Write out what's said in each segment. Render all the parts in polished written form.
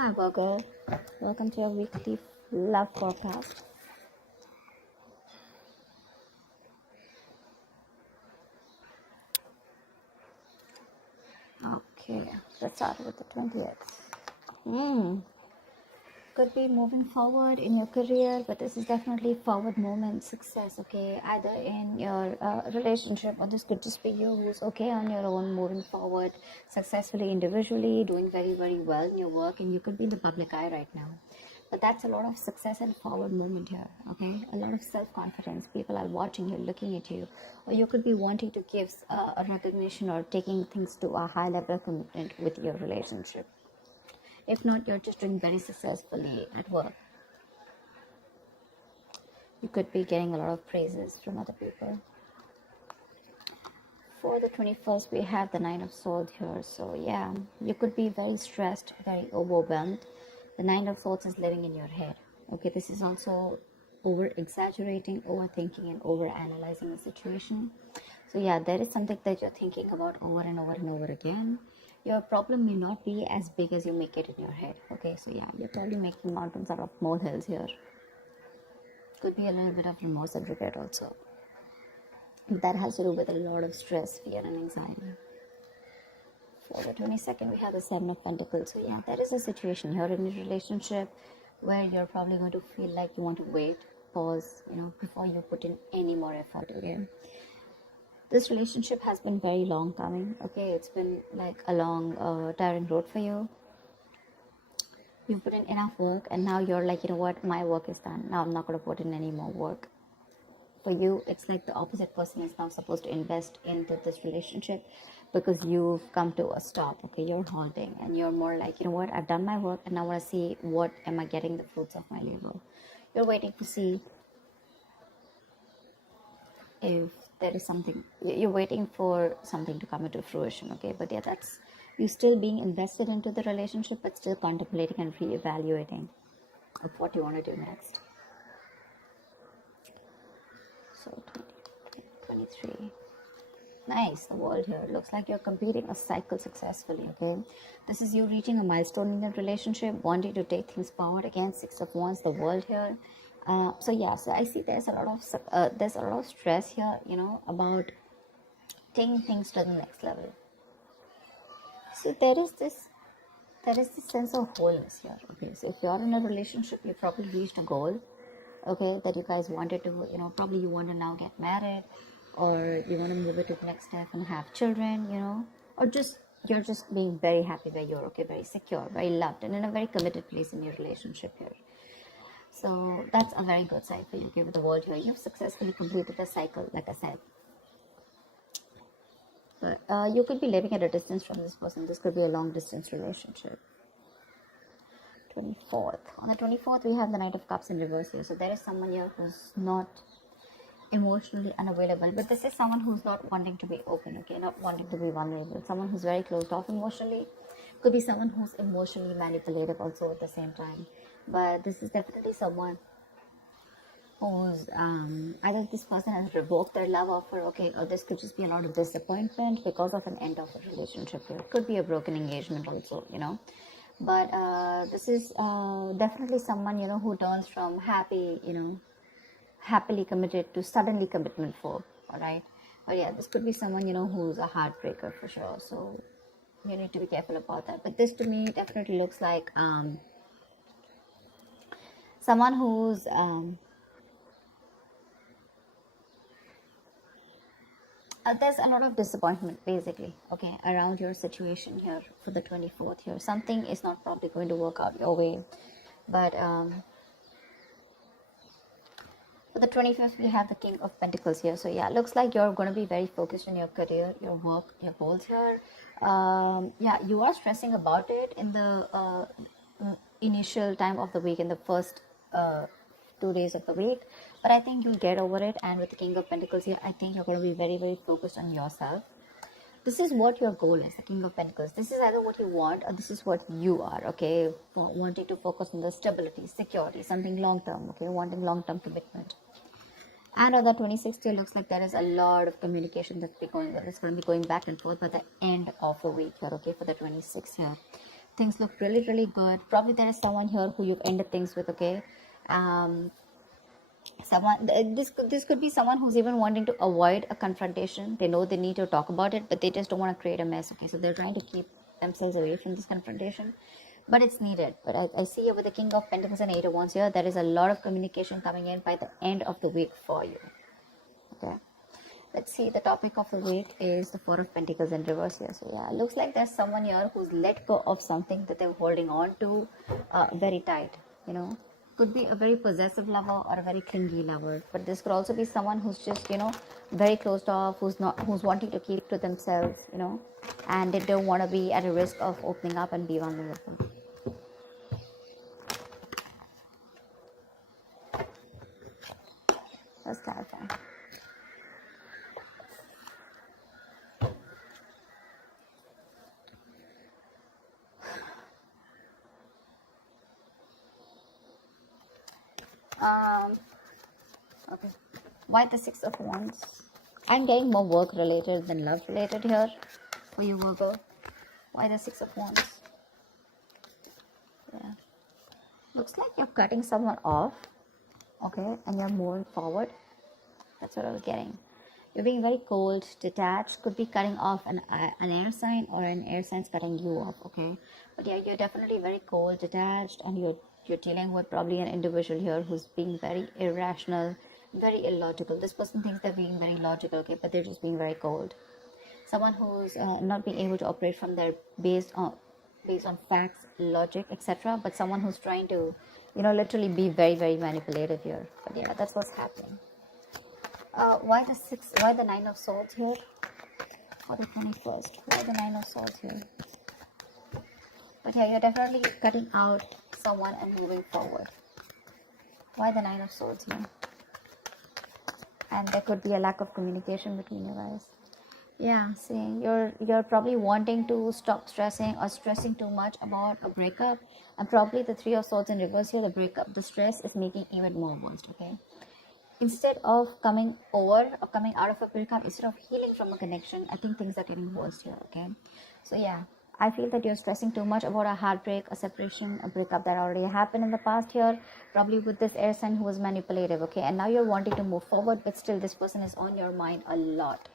Hi Virgo, welcome to your weekly love forecast. Okay, let's start with the 20th. Could be moving forward in your career, but this is definitely forward movement, success, okay, either in your relationship, or this could just be you who's okay on your own, moving forward successfully individually, doing very, very well in your work, and you could be in the public eye right now. But that's a lot of success and forward movement here, okay? A lot of self-confidence. People are watching you, looking at you. Or you could be wanting to give a recognition or taking things to a high level of commitment with your relationship. If not, you're just doing very successfully at work. You could be getting a lot of praises from other people. For the 21st, we have the Nine of Swords here. So yeah, you could be very stressed, very overwhelmed. The Nine of Swords is living in your head. Okay, this is also over-exaggerating, overthinking, and over-analyzing the situation. So yeah, there is something that you're thinking about over and over and over again. Your problem may not be as big as you make it in your head. Okay, so yeah, you're probably making mountains out of molehills here. Could be a little bit of remorse and regret also. That has to do with a lot of stress, fear, and anxiety. For the 22nd, we have the Seven of Pentacles. So yeah, there is a situation here in your relationship where you're probably going to feel like you want to wait, pause, before you put in any more effort. Okay, this relationship has been very long coming. Okay, it's been like a long, tiring road for you. You've put in enough work, and now you're like, you know what, my work is done. Now I'm not going to put in any more work. For you, it's like the opposite person is now supposed to invest into this relationship because you've come to a stop. Okay, you're halting, and you're more like, you know what, I've done my work, and I want to see what am I getting the fruits of my labor. You're waiting to see if there is something, you're waiting for something to come into fruition. Okay, but yeah, that's you still being invested into the relationship, but still contemplating and reevaluating of what you want to do next. So 23. Nice, the world here. Looks like you're completing a cycle successfully, okay? This is you reaching a milestone in your relationship, wanting to take things forward. Again, Six of Wands, the world here. So yeah, so I see there's a lot of stress here, about taking things to the next level. So there is this sense of wholeness here, okay? So if you're in a relationship, you probably reached a goal, okay, that you guys wanted to, probably you want to now get married, or you want to move it to the next step and have children, or just you're just being very happy where you're, okay, very secure, very loved, and in a very committed place in your relationship here. So that's a very good sign for you, okay, with the world here. You've successfully completed a cycle, like I said. But you could be living at a distance from this person. This could be a long distance relationship. 24th. On the 24th, we have the Knight of Cups in reverse here. So there is someone here who's not emotionally unavailable, but this is someone who's not wanting to be open, okay, not wanting to be vulnerable. Someone who's very closed off emotionally. Could be someone who's emotionally manipulative also at the same time. But this is definitely someone who's either this person has revoked their love offer, okay, or this could just be a lot of disappointment because of an end of a relationship here. It could be a broken engagement also, but this is definitely someone, who turns from happily committed to suddenly commitment for, all right? But yeah, this could be someone, who's a heartbreaker for sure. So you need to be careful about that. But this to me definitely looks like someone who's there's a lot of disappointment basically, okay, around your situation here for the 24th here. Something is not probably going to work out your way. But for the 25th, we have the King of Pentacles here. So yeah, looks like you're going to be very focused on your career, your work, your goals here. Yeah, you are stressing about it in the initial time of the week, in the first 2 days of the week, but I think you'll get over it. And with the King of Pentacles here, I think you're going to be very, very focused on yourself. This is what your goal is, the King of Pentacles. This is either what you want or this is what you are, okay? Wanting to focus on the stability, security, something long-term, okay? Wanting long-term commitment. And on the 26th, it looks like there is a lot of communication that's going to be going back and forth by the end of the week here, okay? For the 26th here, things look really, really good. Probably there is someone here who you've ended things with, okay? Someone, this could be someone who's even wanting to avoid a confrontation. They know they need to talk about it, but they just don't want to create a mess, okay? So they're trying to keep themselves away from this confrontation, but it's needed. But I see here with the King of Pentacles and Eight of Wands here, there is a lot of communication coming in by the end of the week for you, okay? Let's see, the topic of the week is the Four of Pentacles in reverse here. So yeah, it looks like there's someone here who's let go of something that they're holding on to very tight, you know. Could be a very possessive lover or a very clingy lover, but this could also be someone who's just, you know, very closed off, who's wanting to keep to themselves, you know, and they don't want to be at a risk of opening up and be vulnerable. Let's clarify. Okay. Why the Six of Wands? I'm getting more work related than love related here for you, Virgo. Why the Six of Wands? Yeah. Looks like you're cutting someone off, okay, and you're moving forward. That's what I was getting. You're being very cold, detached. Could be cutting off an air sign, or an air sign's cutting you off, okay? But yeah, you're definitely very cold, detached, and you're dealing with probably an individual here who's being very irrational, very illogical. This person thinks they're being very logical, okay, but they're just being very cold. Someone who's not being able to operate from their based on facts, logic, etc. But someone who's trying to, you know, literally be very, very manipulative here. But yeah, that's what's happening. Why the Nine of Swords here for the 21st? Why the Nine of Swords here? But yeah, you're definitely cutting out someone and moving forward. Why the Nine of Swords here? And there could be a lack of communication between you guys. Yeah, see, you're probably wanting to stop stressing or stressing too much about a breakup, and probably the Three of Swords in reverse here, the breakup, the stress is making even more worse, okay? Instead of coming over or coming out of a breakup, instead of healing from a connection, I think things are getting worse here, okay? So yeah, I feel that you're stressing too much about a heartbreak, a separation, a breakup that already happened in the past here, probably with this air sign who was manipulative, okay? And now you're wanting to move forward, but still this person is on your mind a lot,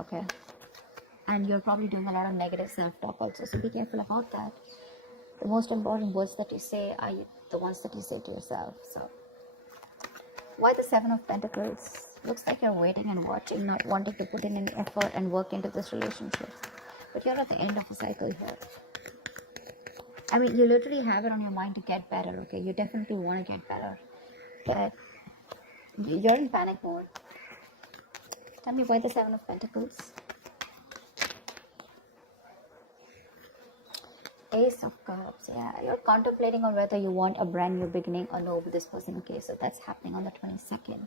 okay? And you're probably doing a lot of negative self-talk also, so be careful about that. The most important words that you say are the ones that you say to yourself. So why the Seven of Pentacles? Looks like you're waiting and watching, not wanting to put in any effort and work into this relationship. But you're at the end of a cycle here. I mean, you literally have it on your mind to get better, okay? You definitely want to get better. But you're in panic mode. Tell me why the Seven of Pentacles? Ace of Cups, yeah. You're contemplating on whether you want a brand new beginning or no with this person. Okay, so that's happening on the 22nd.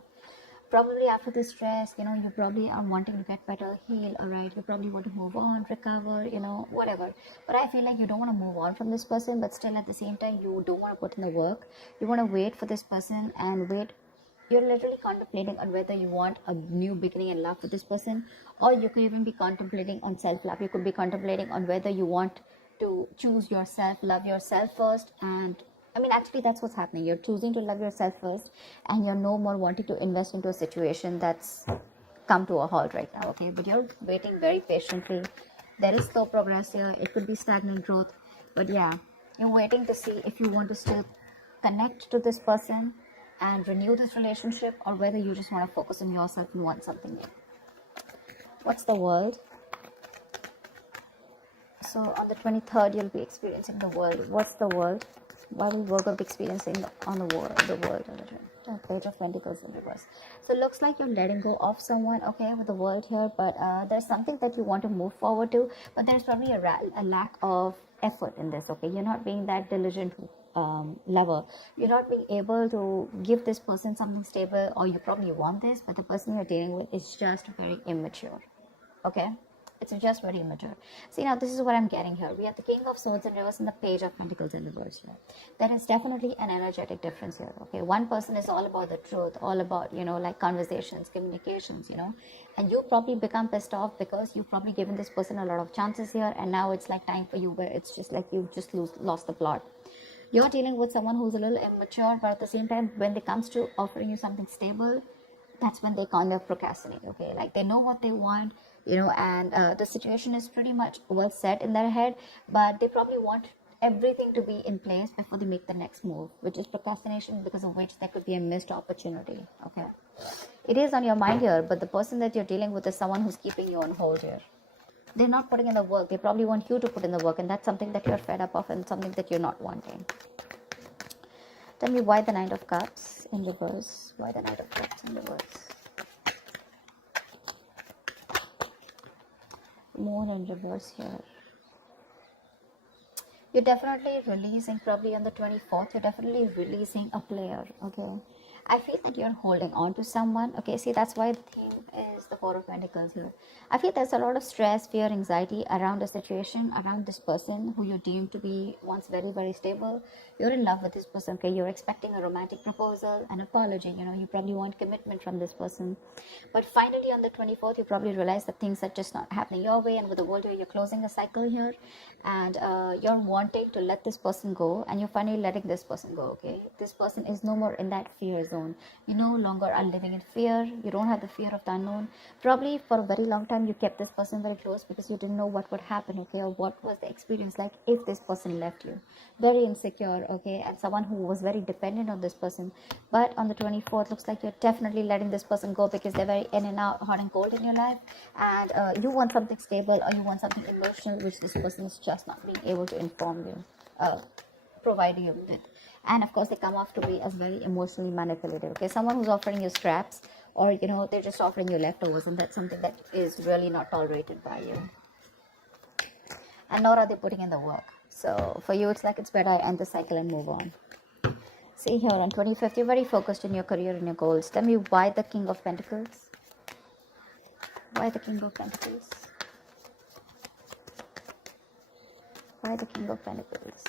Probably after this stress, you know, you probably are wanting to get better, heal, alright. You probably want to move on, recover, you know, whatever. But I feel like you don't want to move on from this person, but still at the same time, you don't want to put in the work. You want to wait for this person and wait. You're literally contemplating on whether you want a new beginning in love with this person, or you could even be contemplating on self-love. You could be contemplating on whether you want to choose yourself, love yourself first. And I mean, actually that's what's happening. You're choosing to love yourself first, and you're no more wanting to invest into a situation that's come to a halt right now, okay? But you're waiting very patiently. There is slow progress here. It could be stagnant growth, but yeah, you're waiting to see if you want to still connect to this person and renew this relationship, or whether you just want to focus on yourself and want something new. What's the world? So on the 23rd, you'll be experiencing the world. What's the world? Why will Virgo be experiencing on the world? The Page of Pentacles in reverse. So it looks like you're letting go of someone, okay, with the world here. But there's something that you want to move forward to. But there's probably a lack of effort in this, okay? You're not being that diligent lover. You're not being able to give this person something stable, or you probably want this, but the person you're dealing with is just very immature, okay? It's just very immature. See, now this is what I'm getting here. We have the King of Swords in reverse and the Page of Pentacles in reverse here. There is definitely an energetic difference here. Okay, one person is all about the truth, all about, like conversations, communications, and you probably become pissed off because you've probably given this person a lot of chances here, and now it's like time for you where it's just like you just lost the plot. You're dealing with someone who's a little immature, but at the same time, when it comes to offering you something stable, that's when they kind of procrastinate. Okay, like they know what they want, and the situation is pretty much well set in their head, but they probably want everything to be in place before they make the next move, which is procrastination, because of which there could be a missed opportunity. Okay, it is on your mind here, but the person that you're dealing with is someone who's keeping you on hold here. They're not putting in the work. They probably want you to put in the work, and that's something that you're fed up of and something that you're not wanting. Tell me why the Knight of Cups in reverse. Why the Knight of Cups in reverse? Moon in reverse here. You're definitely releasing, probably on the 24th, you're definitely releasing a player, okay? I feel that you're holding on to someone, okay? See, that's why the theme is the Four of Pentacles here. I feel there's a lot of stress, fear, anxiety around the situation, around this person who you deemed to be once very, very stable. You're in love with this person, okay? You're expecting a romantic proposal, an apology, you probably want commitment from this person. But finally, on the 24th, you probably realize that things are just not happening your way, and with the world here, you're closing a cycle here, and you're wanting to let this person go, and you're finally letting this person go, okay? This person is no more in that fear zone. You no longer are living in fear. You don't have the fear of the unknown. Probably for a very long time you kept this person very close because you didn't know what would happen, okay, or what was the experience like if this person left you. Very insecure, okay, and someone who was very dependent on this person. But on the 24th, looks like you're definitely letting this person go because they're very in and out, hot and cold in your life, and you want something stable, or you want something emotional, which this person is just not being able to inform you, provide you with. And of course, they come off to be as very emotionally manipulative, okay? Someone who's offering you scraps, or they're just offering you leftovers, and that's something that is really not tolerated by you, and nor are they putting in the work. So for you, it's like it's better I end the cycle and move on. See here, on 25th, you're very focused in your career and your goals. Tell me why the King of Pentacles. Why the King of Pentacles? Why the King of Pentacles?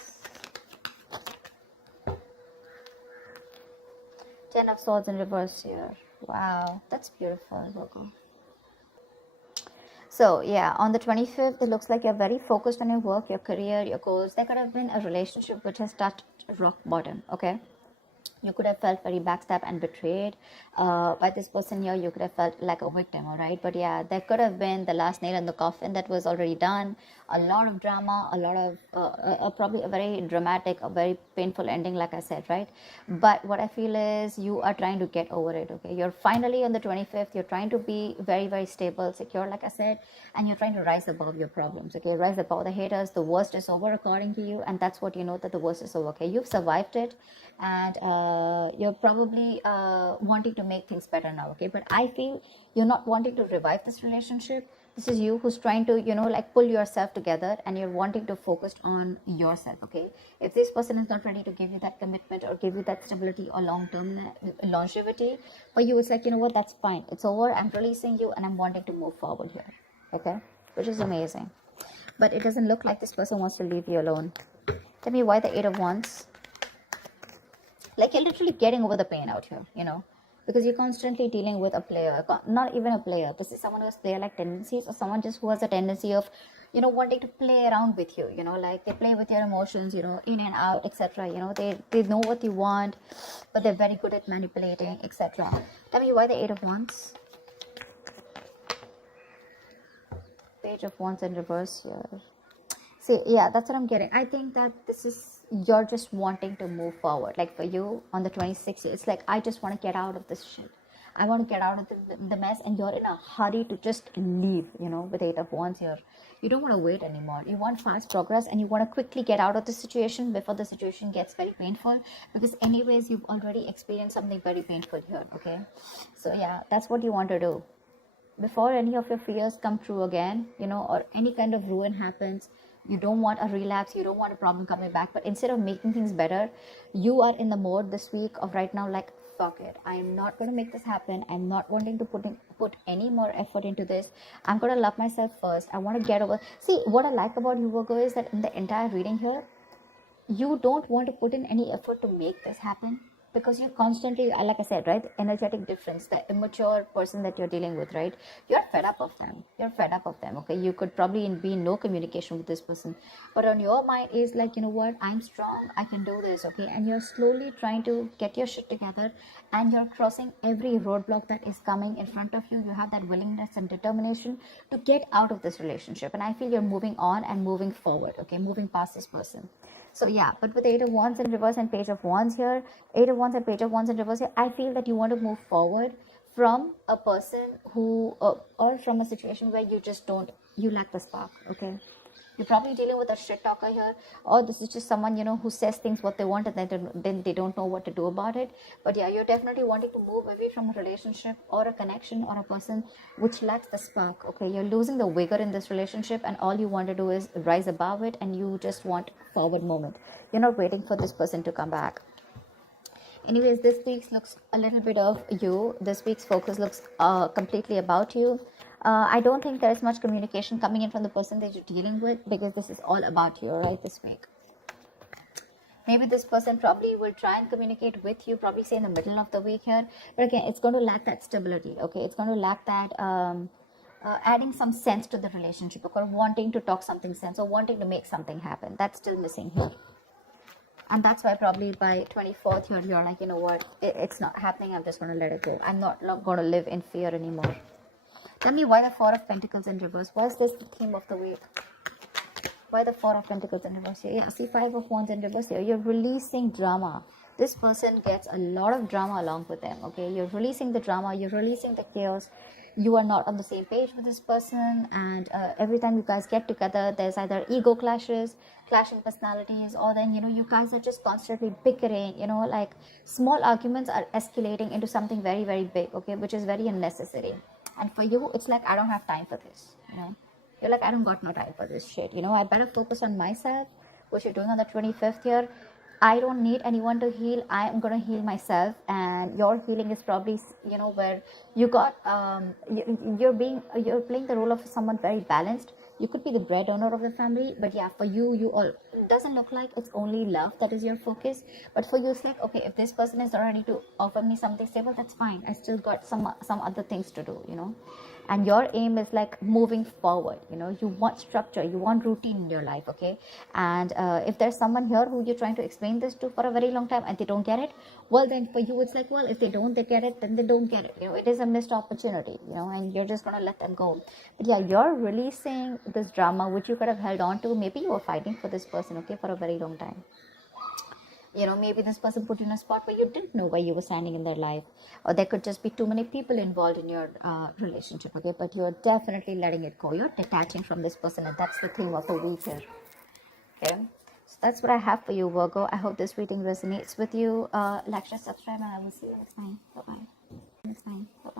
Ten of Swords in reverse here. Wow, that's beautiful, Virgo. So yeah, on the 25th, it looks like you're very focused on your work, your career, your goals. There could have been a relationship which has touched rock bottom, okay? You could have felt very backstabbed and betrayed by this person here. You could have felt like a victim, all right? But yeah, there could have been the last nail in the coffin that was already done. A lot of drama, a lot of probably a very dramatic, a very painful ending, like I said, right? But what I feel is you are trying to get over it, okay? You're finally on the 25th. You're trying to be very, very stable, secure, like I said, and you're trying to rise above your problems, okay? Rise above the haters. The worst is over according to you, and that's what you know, that the worst is over, okay? You've survived it, and you're probably wanting to make things better now, okay? But I feel you're not wanting to revive this relationship. This is you who's trying to like pull yourself together, and you're wanting to focus on yourself, okay? If this person is not ready to give you that commitment or give you that stability or long-term longevity, for you it's like, you know what, that's fine, it's over, I'm releasing you, and I'm wanting to move forward here, okay? Which is amazing. But it doesn't look like this person wants to leave you alone. Tell me why the Eight of Wands. Like, you're literally getting over the pain out here, because you're constantly dealing with a player, not even a player. This is someone who has player-like tendencies, or someone just who has a tendency of, wanting to play around with you, like they play with your emotions, in and out, etc. They know what you want, but they're very good at manipulating, etc. Tell me why the Eight of Wands. Page of Wands in reverse here. See, yeah, that's what I'm getting. I think that this is, you're just wanting to move forward. Like for you, on the 26th, it's like, I just want to get out of this shit. I want to get out of the mess, and you're in a hurry to just leave, with Eight of Wands here. You don't want to wait anymore. You want fast progress, and you want to quickly get out of the situation before the situation gets very painful, because anyways, you've already experienced something very painful here, okay? So yeah, that's what you want to do. Before any of your fears come true again, or any kind of ruin happens, you don't want a relapse, you don't want a problem coming back, but instead of making things better, you are in the mode this week of right now, like, fuck it, I'm not going to make this happen. I'm not wanting to put any more effort into this. I'm going to love myself first. I want to get over. See, what I like about you, Virgo, is that in the entire reading here, you don't want to put in any effort to make this happen, because you're constantly, like I said, right, energetic difference, the immature person that you're dealing with, right, you're fed up of them. Okay, you could probably be in no communication with this person, but on your mind is like, you know what, I'm strong, I can do this. Okay, and you're slowly trying to get your shit together, and you're crossing every roadblock that is coming in front of you. You have that willingness and determination to get out of this relationship, and I feel you're moving on and moving forward. Okay, moving past this person. So yeah, but with the Eight of Wands in reverse and Page of Wands here, Eight of Wands and Page of Wands in reverse here, I feel that you want to move forward from a person who, or from a situation where you just don't, you lack the spark. Okay, you're probably dealing with a shit talker here, or this is just someone, you know, who says things what they want, and then they don't know what to do about it. But yeah, you're definitely wanting to move away from a relationship or a connection or a person which lacks the spark. Okay, you're losing the vigor in this relationship, and all you want to do is rise above it, and you just want forward moment. You're not waiting for this person to come back. Anyways, this week's looks a little bit of you. This week's focus looks completely about you. I don't think there's much communication coming in from the person that you're dealing with, because this is all about you, right, this week. Maybe this person probably will try and communicate with you, probably say in the middle of the week here. But again, it's going to lack that stability, okay? It's going to lack that adding some sense to the relationship, or wanting to talk something sense, or wanting to make something happen. That's still missing here. And that's why probably by 24th you're like, you know what, it's not happening, I'm just going to let it go. I'm not going to live in fear anymore. Tell me why the Four of Pentacles in reverse. Was this the theme of the week? Why the Four of Pentacles in reverse here? Yeah, see, Five of Wands in reverse here. You're releasing drama. This person gets a lot of drama along with them. Okay, you're releasing the drama, you're releasing the chaos. You are not on the same page with this person, and every time you guys get together, there's either ego clashes, clashing personalities, or then, you know, you guys are just constantly bickering. You know, like small arguments are escalating into something very, very big. Okay, which is very unnecessary. And for you, it's like, I don't have time for this. You know, you're like, I don't got no time for this shit. You know, I better focus on myself, which you're doing on the 25th here. I don't need anyone to heal. I am going to heal myself. And your healing is probably, you know, where you got, you're playing the role of someone very balanced. You could be the breadwinner of the family, but yeah, for you, it doesn't look like it's only love that is your focus. But for you, it's like, okay, if this person is not ready to offer me something stable, that's fine. I still got some other things to do, you know. And your aim is like moving forward. You know, you want structure, you want routine in your life. Okay, and if there's someone here who you're trying to explain this to for a very long time and they don't get it, well, then for you it's like, well, if they get it, then they don't get it. You know, it is a missed opportunity, you know, and you're just gonna let them go. But yeah, you're releasing this drama which you could have held on to. Maybe you were fighting for this person, okay, for a very long time. You know, maybe this person put you in a spot where you didn't know where you were standing in their life, or there could just be too many people involved in your relationship. Okay, but you're definitely letting it go. You're detaching from this person, and that's the theme of the week here. Okay, so that's what I have for you, Virgo. I hope this reading resonates with you. Like, share, subscribe, and I will see you next time. Bye bye.